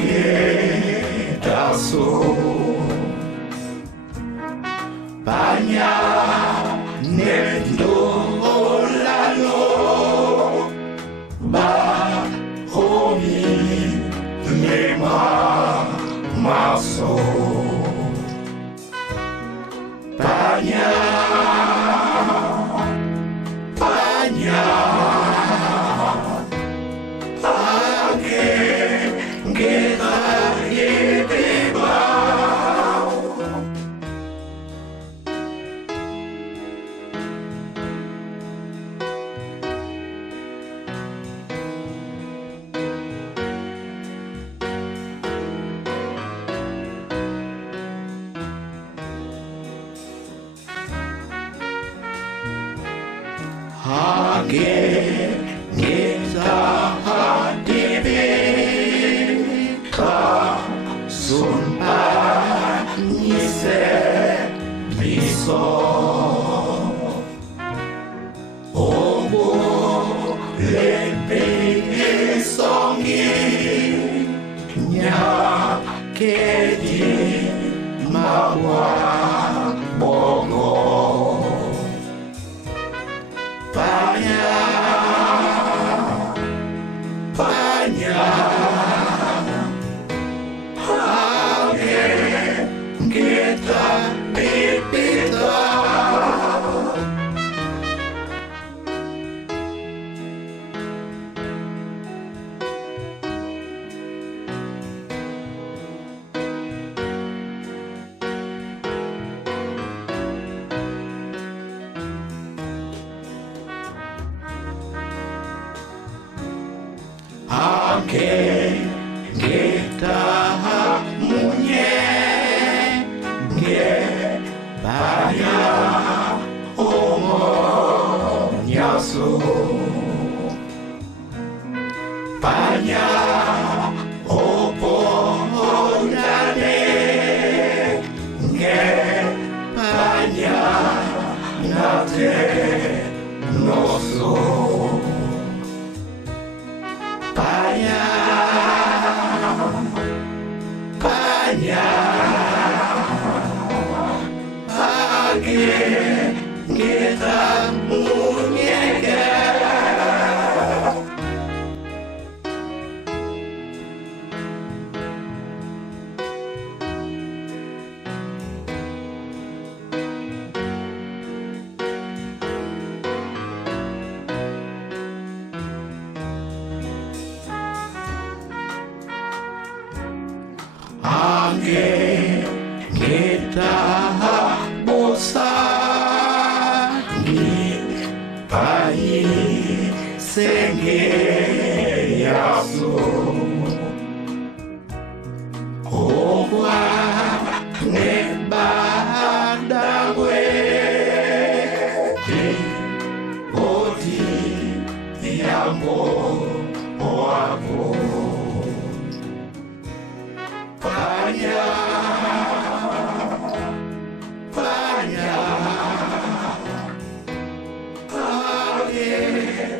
agitaso Panya nendolalo Ba homi lema maso Panya Panya Agita yebeba Agita hadibe Ka sumpah nise biso Obo lebe songi Nya kedi mawa bongo Panya Panya Agita pipita Agita munye Nge Panya omo nyaso Panya opo ondane Nge Panya nate noso Panya Panya Agita munyega Agita bosangi Pai senge yasu Ogwa nebadagwe Oti yambo wako Panya Panya Agita